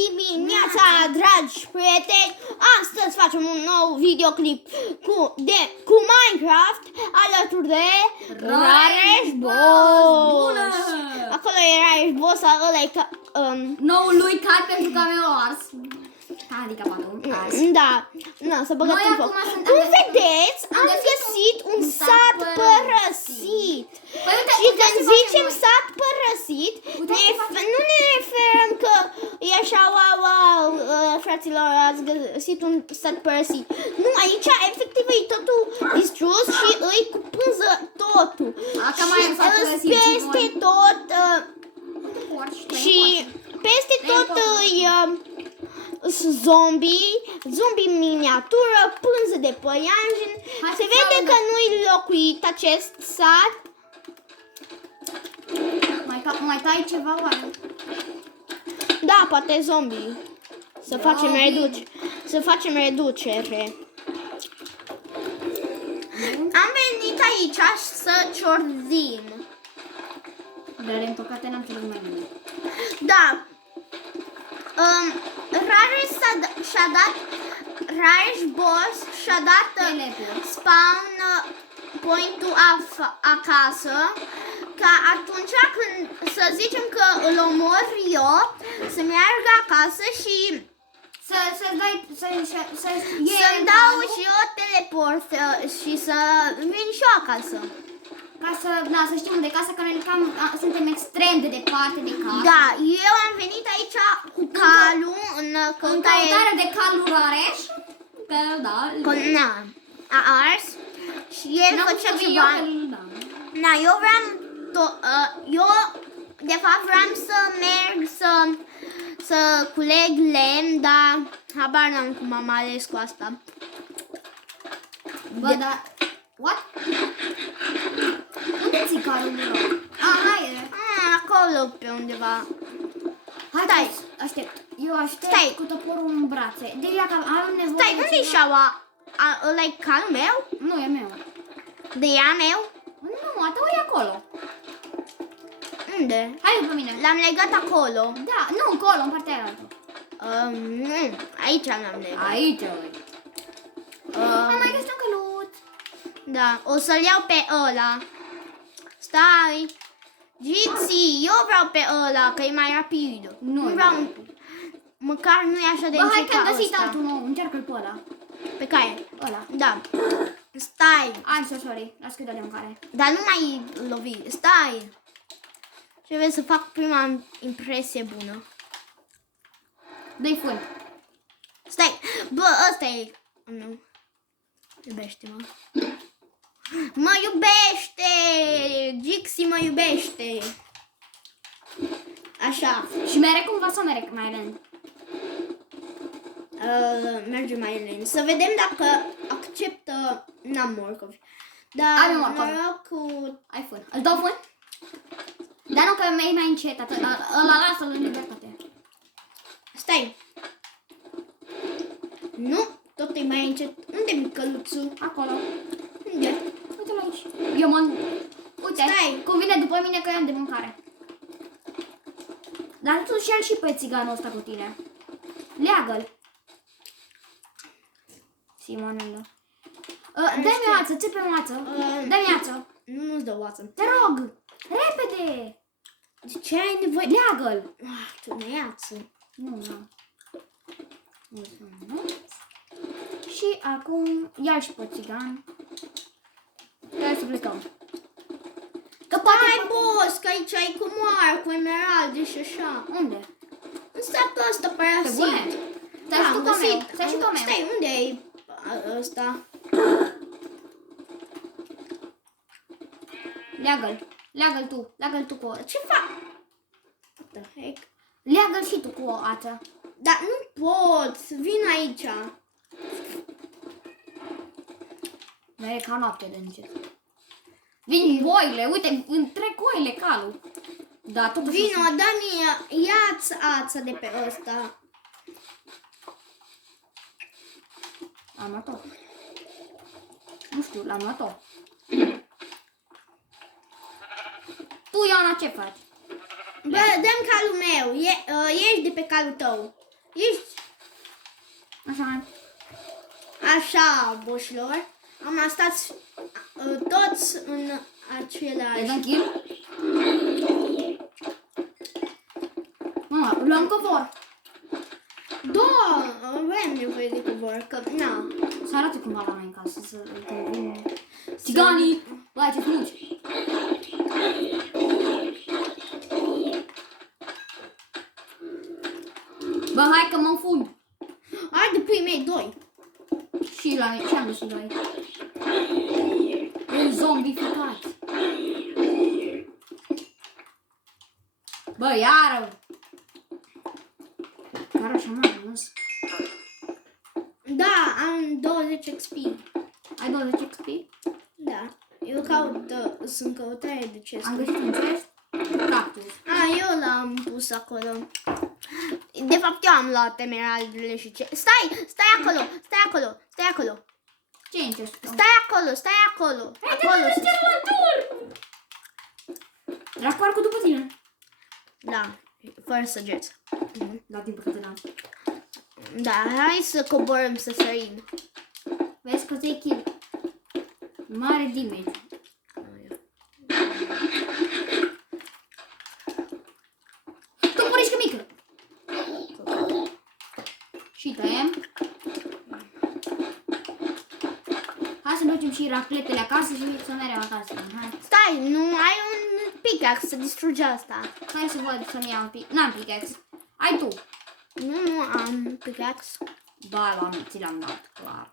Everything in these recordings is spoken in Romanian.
dimineața, dragi prieteni! Astăzi facem un nou videoclip cu Minecraft alături de Rareș Boss. Acolo e Rareș Boss, ăla e ca... noul lui cat pentru că mi-a ars. Handicapatul. Da, să băgăm în foc. acum Cum vedeți, am găsit un sat părăsit. Și când zicem sat părăsit, nu ne referăm că e așa, wow, fraților, ați găsit un sat părăsit. Nu, aici efectiv e totul distrus și îi cu pânză totul. Și peste tot, și peste tot zombie miniatură, pânză de păianjen. Se vede că nu-i locuit acest sat. Mai tai ceva oare? Da, poate zombie. Să facem reducere. Am venit aici să ciorzim. Dar în păcate n-am cerut mai mult. Da. Rareș Boss și-a dat spawn point-ul acasă, ca atunci când să zicem că îl omor eu, să meargă acasă și să-mi dau și eu teleport și să vin și eu acasă. Ca să știm unde e casa, că noi suntem extrem de departe de casă. Da, eu am venit aici cu calul în căutare de calul Rareș. A ars și el făcea ceva. Eu de fapt vreau să merg să culeg lemn, dar habar n-am cum am ales cu asta. Bă, dar... What? Unde ți calul meu? Hai! Acolo pe undeva. Stai! Aștept. Eu aștept cu toporul în brațe. Deci dacă am nevoie... Stai, unde-i șaua? Ăla-i calul meu? Nu, e meu. De ea meu? Nu, a tău e acolo. Unde? Hai după mine. L-am legat acolo. Da, nu, acolo, în partea aia. Nu, aici l-am legat. Aici, am mai găsit un căluț. Da, o să-l iau pe ăla. Stai. Gipsy, eu vreau pe ăla, că e mai rapid. Nu vreau, măcar nu e așa de încercat. Hai că am găsit ăsta. altul nou, încearcă-l pe ăla. Pe care? Ăla. Da. Stai. I'm so sorry, las că dă-le mâncare. Dar nu mai lovi, stai. Trebuie să fac prima impresie bună. Dă-i fân. Stai, bă, ăsta e. Nu. Iubește-mă. Mă iubește! Gixi mă iubește! Așa. Și mere cumva sau mere mai lent? Merge mai lent. Să vedem dacă acceptă... N-am morcovi. Dar am morcovi. Ai fân. Îl dau fân? Dar nu, că e mai încet. Ăla lasă-l în libertate. Stai. Nu, tot e mai încet. Unde-mi căluțul? Acolo. Unde? Uite-l aici. Eu mă... Uite, stai. Cum vine după mine că eu am de mâncare. Dar tu și-al și pe țiganul ăsta cu tine. Leagă-l. Simonelă. Dă-mi o ață, țepe o ață. Dă-mi ață. Nu-ți dă o ață. Te rog, repede. De ce ai nevoie? Leagă-l. Tu ne ață. Nu. Și acum ia și pe țigan. Trebuie să plecăm. Că poate boss, că aici ai cu moară, cu emeralde și așa. Unde? În satul ăsta părăsit. Stai și tu cu meu. Stai și cu meu. Stai, unde e ăsta? Leagă-l. Leagă-l tu. Leagă-l tu cu o... Ce fac? What the heck? Leagă-l și tu cu o ață. Dar nu pot. Vin aici. Nu e ca noapte de încet. Vin boile. Uite, întrec oile calul. Da, totuși... Vino, dă-mi, ia-ți ața de pe ăsta. Am luat-o. Nu știu, l-am luat-o. Tu, Ioana, ce faci? Bă, dă-mi calul meu. Ieși de pe calul tău. Ești Așa. așa, boșilor. Am stat toți în Îi același. dăm kill? Mama, luăm covor. Da, avem nevoie de covor, că na. Să arate cumva la noi în casă, să vedem. Țiganii! Băi, ce smuci! Bă, hai că mă înfund! Hai de pui mei, doi. Și la ce am găsit aici? Un zombificat! Bă, iară! Care așa m-am ajuns? Da, am 20 XP. Ai 20 XP? Da. Eu caut, sunt căutare de chest. Am găsit un chest? Cactus. Eu l-am pus acolo. De fapt, eu am luat emeraldele și ce... Stai acolo, stai acolo, stai acolo. Ce e în chestul? Stai acolo, stai acolo. Acolo. Dracu arcul după tine. Da, fără săgeți. Da, din păcate n-am. Da, hai să coborăm să sărim. Vezi că ți-ai kill. Mare damage. Tu purișcă mică. Și tăiem. Hai să ducem și racletele acasă și să mergem acasă. Hai. Stai, nu ai un pickaxe să distrugi asta. Hai să văd să-mi iau un pic. N-am pickaxe. Ai tu. Nu am pickaxe. Da, ți l-am dat, clar.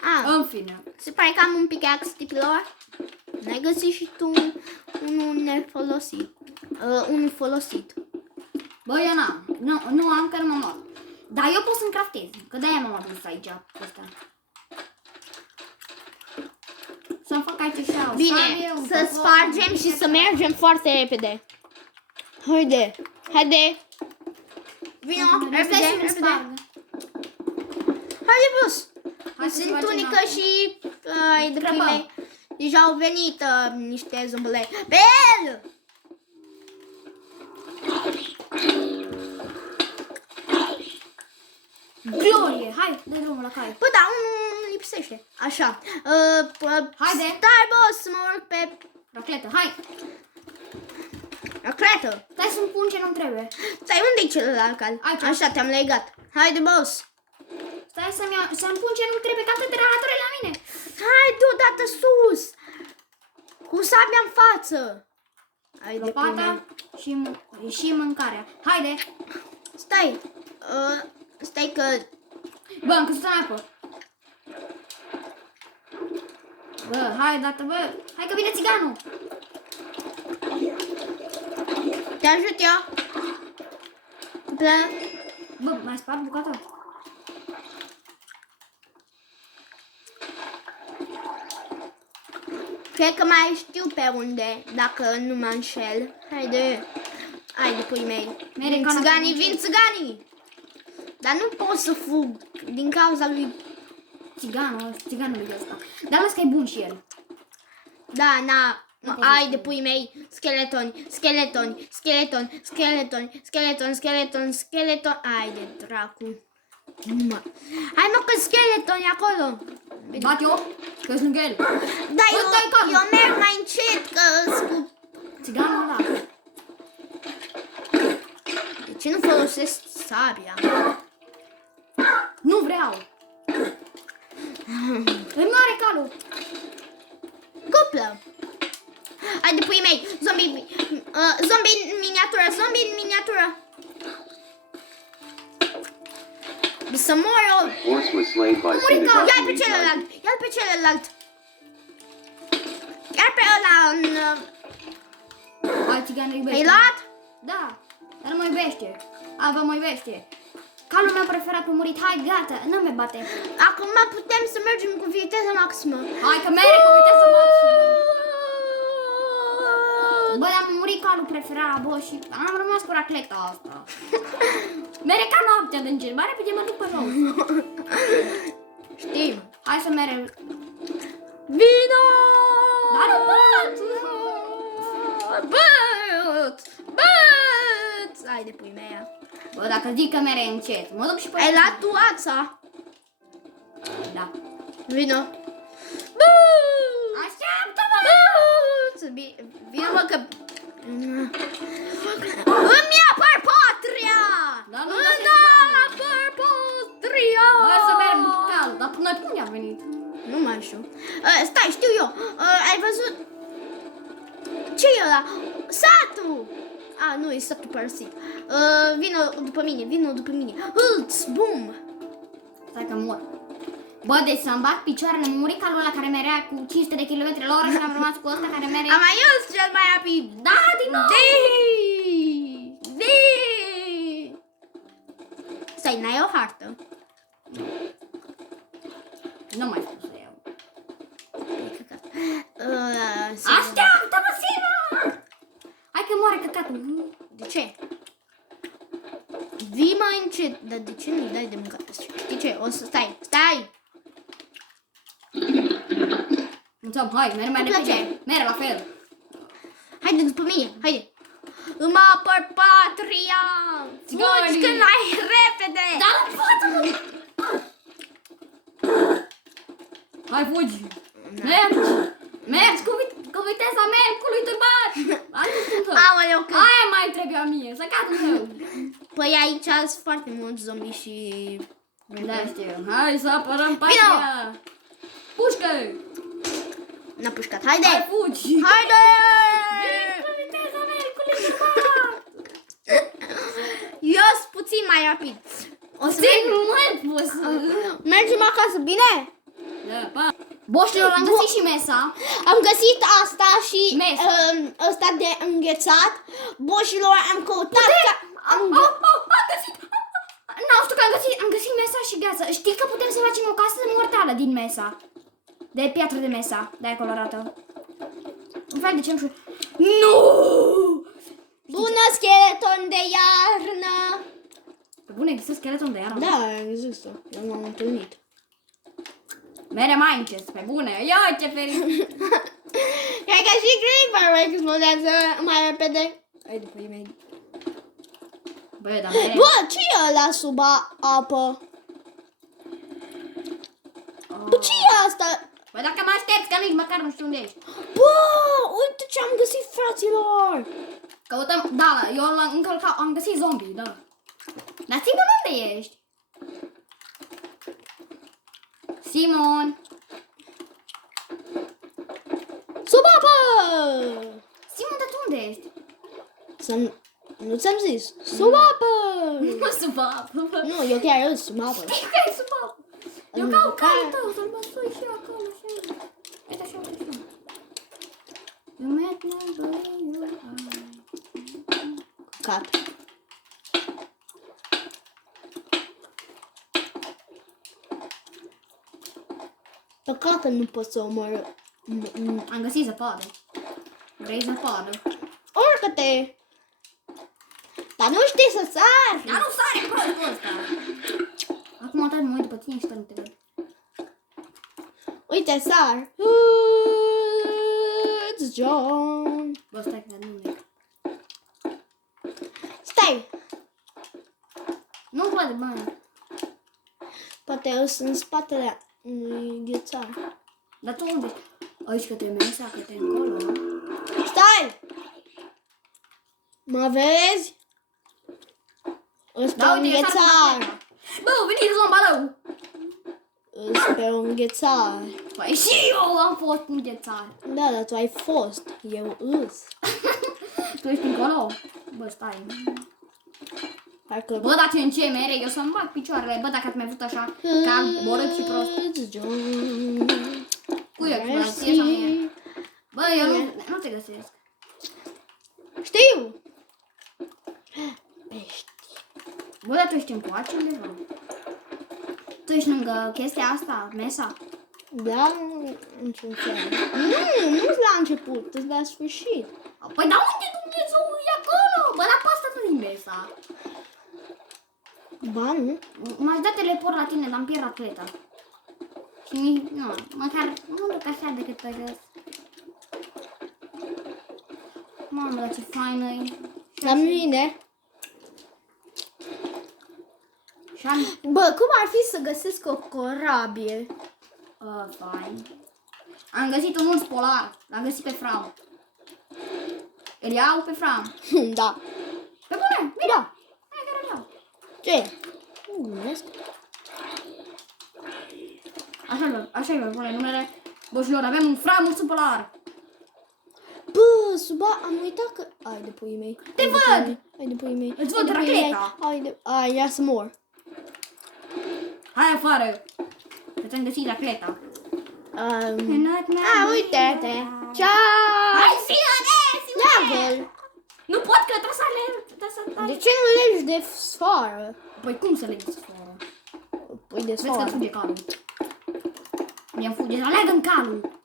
Ah, În fine. se pare că am un pickaxe tipilor. N-ai găsit și tu unul nefolosit. Unul folosit. Bă, eu n-am. Nu am, că nu m-am luat. Dar eu pot să-mi craftez. Că de-aia m-am adus aici. Ăsta. Să-mi fac aici așa. Bine, să spargem și să mergem foarte repede. Haide. Vino, repede, repede. Haide, bus. Sunt unică și ai de prime. Deja au venit niște zombule. Bel! Glorie! Hai, dă drumul la cai. Bă, da, unul lipsește. Așa. Haide. Stai, boss, să mă urc pe Racletă, hai! racletă. Stai să-mi pun ce nu trebuie. Stai, unde-i celălalt cal? Aici. Așa, te-am legat. Haide, boss. Stai să-mi pun ce nu trebuie, că atât de rahatore la mine. Haide odată sus. Cu sabia în față. Haide, Lopata și mâncarea. Haide! Stai. Stai că... Bă, am căzut în apă. Bă, hai dată, bă. Hai că vine țiganul. Te ajut eu. Bă, mai spart bucata? Cred că mai știu pe unde, dacă nu mă înșel. Haide. Haide, pui mei. Vin țiganii. Dar nu pot să fug din cauza lui... Țiganul ăsta. Dar las că e bun și el. Da, na. Haide, pui mei. Scheletoni. Haide, dracu. Hai mă, că scheletoni acolo. Bat eu? Că-s lângă el. Da, eu merg mai încet, că cu... Țiganul ăla. De ce nu folosesc sabia? Nu vreau. Îmi moare calul. Cuplă. Haide, pui mei. Zombie în miniatură. Să mor eu. Horse was slain by Senegal. Ia-l pe celălalt. Ia pe ăla în... Ai țiganul iubește. Ai luat? Da, dar nu mă iubește. Vă mă iubește. Calul meu preferat a murit. Hai, gata, nu me bate. Acum putem să mergem cu viteză maximă. Hai că merge cu viteză maximă. Bă, am murit calul preferat, bă, și am rămas cu racleta asta. Mere ca noaptea de încet, mai repede mă duc pe jos. Știm. Hai să mergem. Vino! Dar nu pot! Băt! Haide, pui mea. Bă, dacă zic că mere încet, mă duc și pe... Ai luat tu ața? Da. Vino. Așteaptă-mă! Vino, mă, că... Îmi apăr patria! Da, nu, Îmi apăr patria! Bă, să merg cal, dar noi cum i-a venit? Nu mai știu. Stai, știu eu. Ai văzut... Ce e ăla? Satul! Nu, e satul părăsit. Vino după mine. Hâlț, bum! Stai că mor. Bă, deci să-mi bat picioarele, am murit calul ăla care merea cu 500 de km la oră și am rămas cu ăsta care mere... Am mai eu cel mai rapid. Da, din nou! Stai, n-ai o hartă? Nu mai știu să iau. Sigur. Așteaptă-mă, Sina! Hai că moare căcatul. De ce? Vii mai încet. Dar de ce nu-i dai de mâncat? Știi ce? O să stai. Mulțumim, hai, merg mai Îmi place. repede. Merg la fel. Haide după mine, haide. Îmi apăr patria. Țiganii. Fugi cât mai repede. Da, la față! Hai, fugi! Mergi cu viteza mercului turbat! Atât sunt eu. Aoleu, că... Aia mai trebuia mie, să cadă meu. Păi aici sunt foarte mulți zombi și... Da, știu. Hai să apărăm patria! Pușcă! N-a pușcat, haide! Hai, fugi! Haide! Cu viteza mercului turbat! Eu sunt puțin mai rapid. O să Țin mult pus! mergem acasă, bine? Da, pa! Boșilor, am găsit și mesa. Am găsit asta și Mesa. ăsta de înghețat. Boșilor, am căutat Am găsit! Nu știu că am găsit mesa și gheață. Știi că putem să facem o casă mortală din mesa. De piatră de mesa. De-aia colorată. Un fel de cenușă. Nu! Bună, scheleton de iarnă! Pe bune, există scheleton de iarnă? Da, există. Eu m-am întâlnit. Mere mai încet, pe bune. Ia ce fericit! Cred că și Creeper explodează mai repede. Hai după ei. Bă, dar mere... Bă, ce e ăla sub apă? Bă, ce e asta? Bă, dacă mă aștepți, că nici măcar nu știu unde ești. Bă, uite ce am găsit, fraților! Căutăm, da, eu am găsit zombie, da. Dar Simon, unde ești? Simon! Sub apă! Simon, dar tu unde ești? Nu ți-am zis. Sub apă! Nu sub apă. Nu, eu chiar sunt sub apă. Știi că e sub apă. Eu caut calul tău, să-l băsui și eu acolo. Uite așa, uite așa. You make me believe. Cat. Păcat că nu pot să omor. Am găsit zăpadă. Vrei zăpadă? Urcă-te! Dar nu știi să sari! Dar nu sare prostul ăsta. Acum atât mă uit după tine și nu te văd. Uite, sar! It's John! Bă, stai că nu e. Stai! Nu văd bani. Poate eu sunt în spatele unui ghețar. Dar tu unde ești? Aici către mesa, către încolo. Stai! Mă vezi? Îți pe un ghețar! Bă, veniți zombalău! Îți pe un ghețar. Păi și eu am fost un ghețar. Da, dar tu ai fost. Eu îs. Tu ești încolo? Bă, stai. Parcă... Bă, dar ce în ce mere, eu să-mi bag picioarele. Bă, dacă ați mai văzut așa, că am borât și prost. It's John. Cu explorație sau mie. Bă, eu nu te găsesc. Știu! Pești. Bă, dar tu ești încoace undeva? Tu ești lângă chestia asta, mesa? Da, într-un fel. Nu-s la început, îți la sfârșit. Păi da unde Dumnezeu e acolo? Bă, dar poate să nu-i mesa. Ba, nu? M-aș da teleport la tine, dar îmi pierd atleta. Și nici, nu, măcar nu duc așa decât pe jos. Mamă, dar ce faină e. La mine. Și am... Bă, cum ar fi să găsesc o corabie? Fain. Am găsit un urs polar. L-am găsit pe Fram. Îl iau pe Fram. Da. Pe bune, vine. Da. Hai că îl iau. Ce? Mulțumesc. Așa-i, pune numele. Boșilor, avem un Fram urs polar. Bă, suba, am uitat că... Ai de puii mei. Te Ai de văd! puii mei, Ai de puii mei. Îți Ai văd de puii mei, racheta. Ai, ia să mor. Hai afară. Că ți-am găsit racleta. Uite-te. Ciao! Hai, Simone! Leagă-l. Nu pot că trebuie să alerg. De ce nu legi de sfoară? Păi cum să le zic sfoară? Păi de Vezi că sfoară. fuge calul. Mi-am fuge, aleagă-mi calul.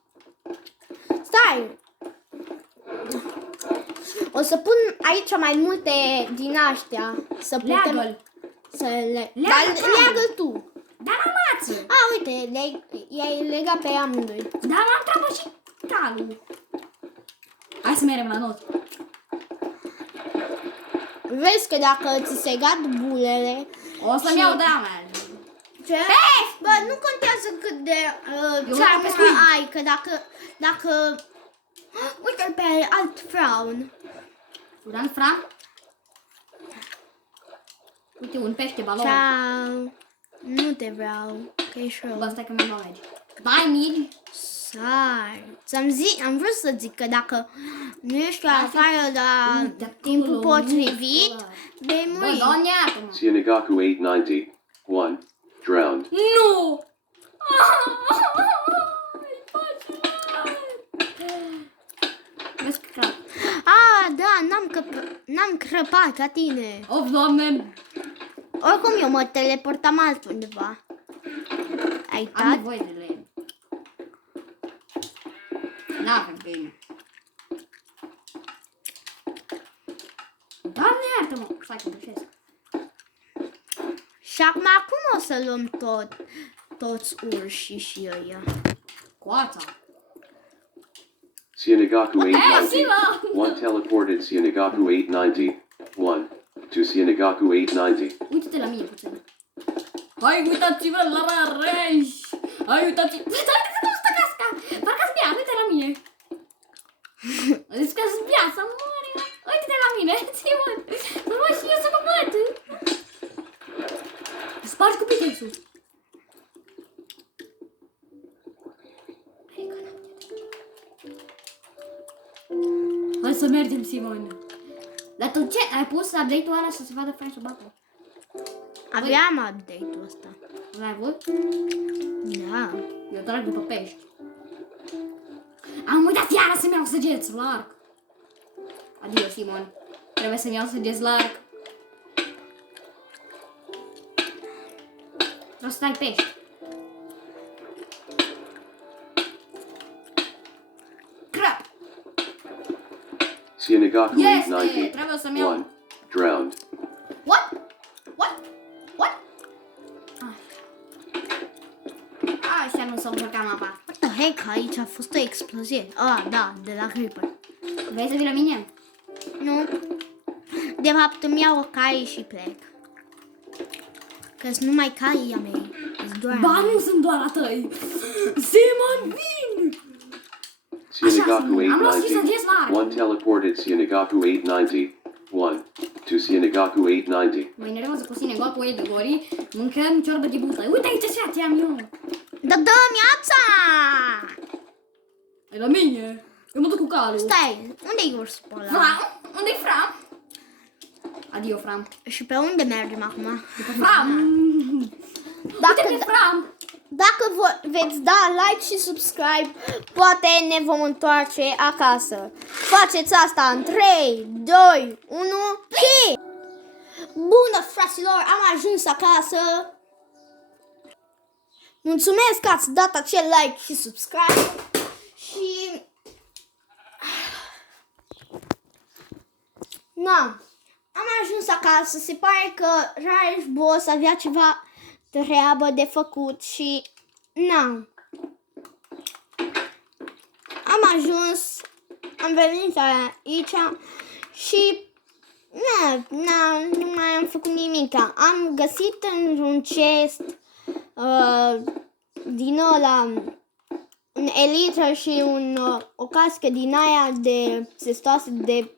Stai! O să pun aici mai multe din astea. Să putem... Leagă-l. Să le... Leagă-l. Leagă-l tu. Dar la mață. Uite, i-ai legat pe amândoi. Dar m-am treabă și calul. Hai să mergem la not. Vezi că dacă ți se gad bulele... O să-mi iau damage. Ce? Bă, nu contează cât de Eu ce vreau armă pescuit. ai, că dacă... Uite-l pe alt fraun. Uran Fram? Uite, un pește balon. Ciao. Nu te vreau, că ești rău. Bă, stai că mi-am damage. Bye, mid. Stai. Am vrut să zic că dacă nu ești afară la de timpul acolo, potrivit, nu, vei Bă, muri. Doamne, iartă-mă. Sienagaku 890. 1. Drowned. Nu! Vezi că cap. Da, n-am crăpat ca tine. Of, Doamne! Oricum eu mă teleportam altundeva. Ai Am dat? nevoie de lemn. N-avem bine. Doamne, iartă-mă! Stai că greșesc. Și acum cum o să luăm toți urșii și ăia? Coața. Sienagaku Hey, 890. Sila! 1 teleported Sienagaku 890. 1. To Sienagaku 890. Uite-te la mine puțin. Hai, uitați-vă la Rareș! Hai, uitați-vă! Uite-te cum stă casca! Parcă-ți bea, uite la mine! Zici că-ți bea, să mori! Uite-te la mine! Ți-mă! Să mă și eu să mă văd! Spargi cu pickaxe-ul! Hai să mergem, Simon! Dar tu ce? Ai pus update-ul ăla să se vadă fain sub apă? Aveam update-ul ăsta. L-ai avut? Da. Eu trag după pești. Am uitat iară să-mi iau săgeți la arc. Adio, Simon. Trebuie să-mi iau săgeți la arc. Vreau să dai pești. Crap! Sienagaku Este! 890. Trebuie să-mi iau... 1. Drowned. What? What? What? Așa nu s-a încărcat mapa. What the heck? Aici a fost o explozie. Da, de la Creeper. Vrei să vii la mine? Nu. De fapt îmi iau o caie și plec. Că-s numai caii a mei. Îs doar Ba, nu sunt doar a tăi! Simon, vin! Sienagaku am luat și săgeți la 890. arc. 1 teleported Sienagaku 890. 1. To Sienagaku 890. Mă enervează cu sine gol cu ei de gori. Mâncăm ciorbă de bută. Uite aici așa ce am eu. Da, dă-mi ața! E la mine. Eu mă duc cu calul. Stai, unde e ursul ăla? Fram? Unde-i Fram? Adio, Fram. Și pe unde mergem acum? Fram! Uite pe Fram! Dacă veți da like și subscribe, poate ne vom întoarce acasă. Faceți asta în 3, 2, 1 și... Bună, fraților, am ajuns acasă. Mulțumesc că ați dat acel like și subscribe. Și... Na, am ajuns acasă. Se pare că Rareș Boss avea ceva treabă de făcut și... Na. Am ajuns, am venit aici și Nu mai am făcut nimic. Am găsit într-un chest din ăla un elitră și o cască din aia de testoase de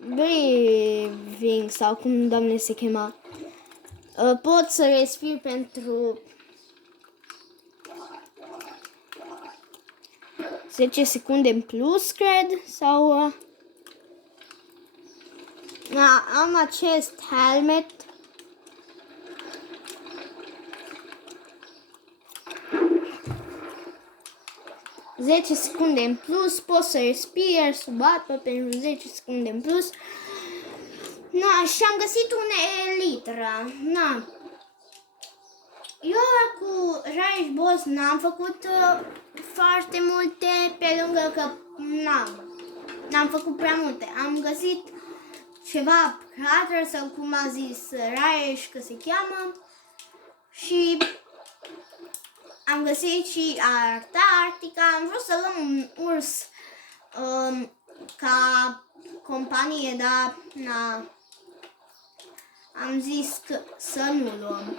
breathing sau cum doamne se chema. Pot să respir pentru 10 secunde în plus, cred, sau am acest helmet. Zece secunde în plus, pot să respir sub apă pentru 10 secunde în plus. Și am găsit un elitră. Eu cu Rage Boss n-am făcut foarte multe, pe lângă că n-am făcut prea multe. Am găsit ceva crater sau cum a zis Rage că se cheamă și am găsit și Antarctica. Am vrut să luăm un urs ca companie, dar am zis că să nu luăm.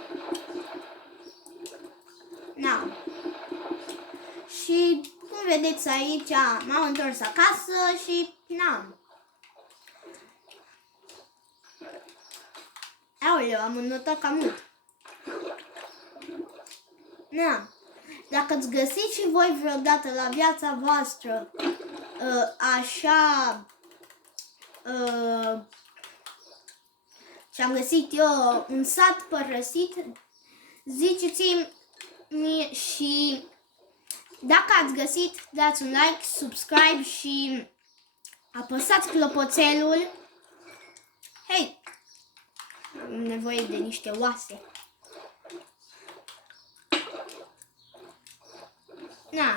Și cum vedeți aici, m-am întors acasă și Aoleu, am înnotat cam mult. Dacă ați găsit și voi vreodată la viața voastră așa ce-am găsit eu, un sat părăsit, ziceți-mi și dacă ați găsit, dați un like, subscribe și apăsați clopoțelul. Hei, am nevoie de niște oase.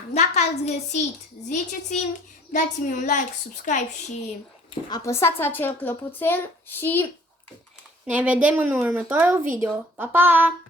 Dacă ați găsit, ziceți-mi, dați-mi un like, subscribe și apăsați acel clopoțel și ne vedem în următorul video. Pa, pa!